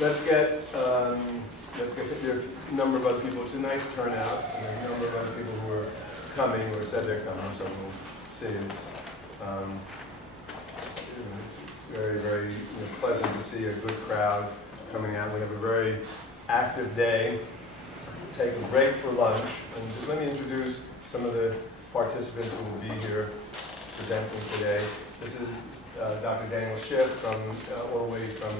let's get a number of other people. It's a nice turnout, and a number of other people who are coming or said they're coming, so we'll see. It's very, very pleasant to see a good crowd coming out. We have a very active day. Take a break for lunch, and just let me introduce some of the participants who will be here presenting today. This is Dr. Daniel Schiff from all the way from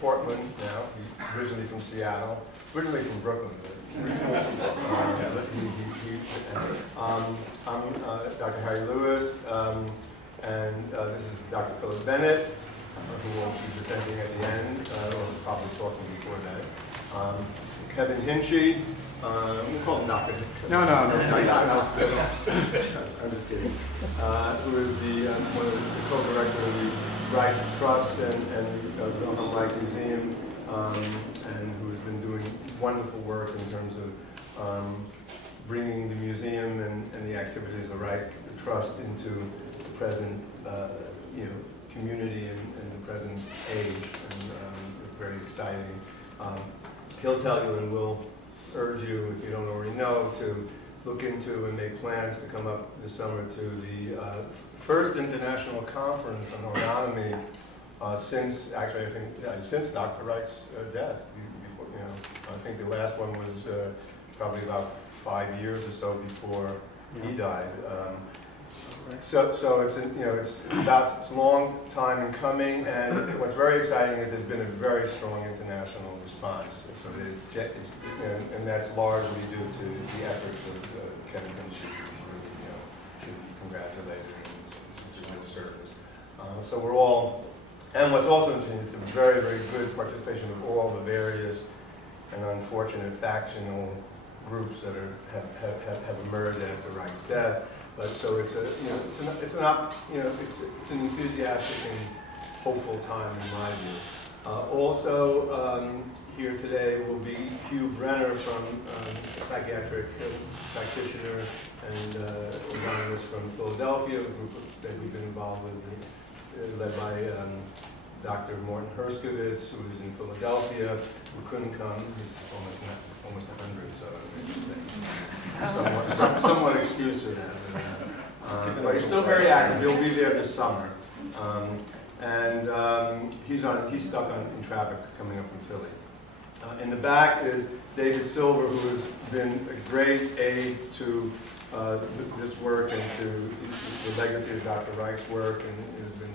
Portland now. He's originally from Seattle, originally from Brooklyn. I'm Dr. Harry Lewis, and this is Dr. Philip Bennett, who will be presenting at the end, or probably talking before that. Kevin Hinchy, we call him Dr. No. I'm just kidding. Who is the co-director of the Reich Trust and Wilhelm Reich Museum, and who has been doing wonderful work in terms of bringing the museum and the activities of the Reich Trust into the present community and the present age, and very exciting. He'll tell you, and we'll urge you, if you don't already know, to look into and make plans to come up this summer to the first international conference on orgonomy since Dr. Reich's death. Before, I think the last one was probably about 5 years or so before he died. So it's a long time in coming, and what's very exciting is there's been a very strong international response. So and that's largely due to the efforts of Kevin Hinchy, who should be congratulated on his service. So we're all, and what's also interesting, it's a very, very good participation of all the various and unfortunate factional groups that have emerged after Reich's death. But so it's an enthusiastic and hopeful time in my view. Also here today will be Hugh Brenner, from psychiatric practitioner and orgonomist from Philadelphia, a group that we've been involved with, led by Dr. Morton Herskovitz, who is in Philadelphia, who couldn't come. He's almost 100, so somewhat excused for that. But he's still very active. He'll be there this summer, he's stuck in traffic coming up from Philly. In the back is David Silver, who has been a great aid to this work and to the legacy of Dr. Reich's work, and has been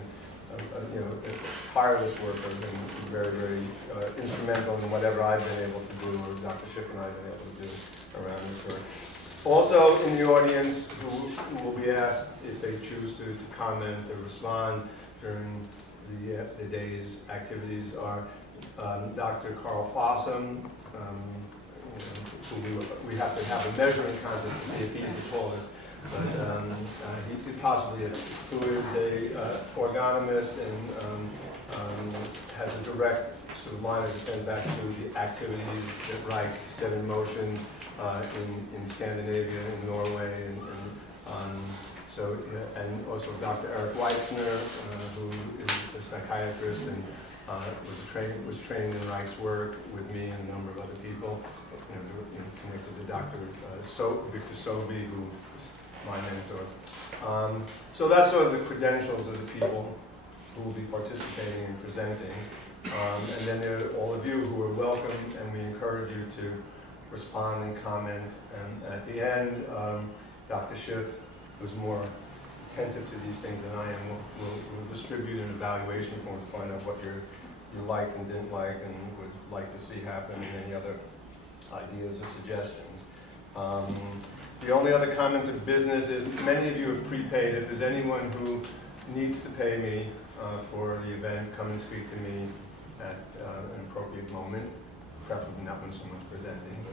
tireless work. Has been very, very instrumental in whatever I've been able to do, or Dr. Schiff and I have been able to do around this work. Also in the audience, who will be asked if they choose to comment or respond during the day's activities, are Dr. Carl Fossum, who we have to have a measuring contest to see if he's the tallest, but he could possibly, who is a orgonomist and has a direct sort of line of descent back to the activities that Reich set in motion in Scandinavia, in Norway, and also Dr. Eric Weitzner, who is a psychiatrist and was trained in Reich's work with me and a number of other people, connected to Dr. Victor Sobey, who is my mentor. So that's sort of the credentials of the people who will be participating and presenting. And then there are all of you who are welcome, and we encourage you to respond and comment. And at the end, Dr. Schiff, who's more attentive to these things than I am, will distribute an evaluation form to find out what you liked and didn't like and would like to see happen, and any other ideas or suggestions. The only other comment of business is many of you have prepaid. If there's anyone who needs to pay me for the event, come and speak to me at an appropriate moment, preferably not when someone's presenting,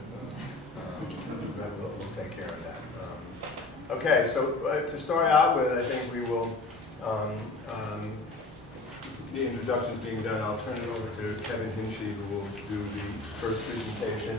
but we'll take care of that. Okay, so to start out with, I think we will, the introductions being done, I'll turn it over to Kevin Hinchy, who will do the first presentation.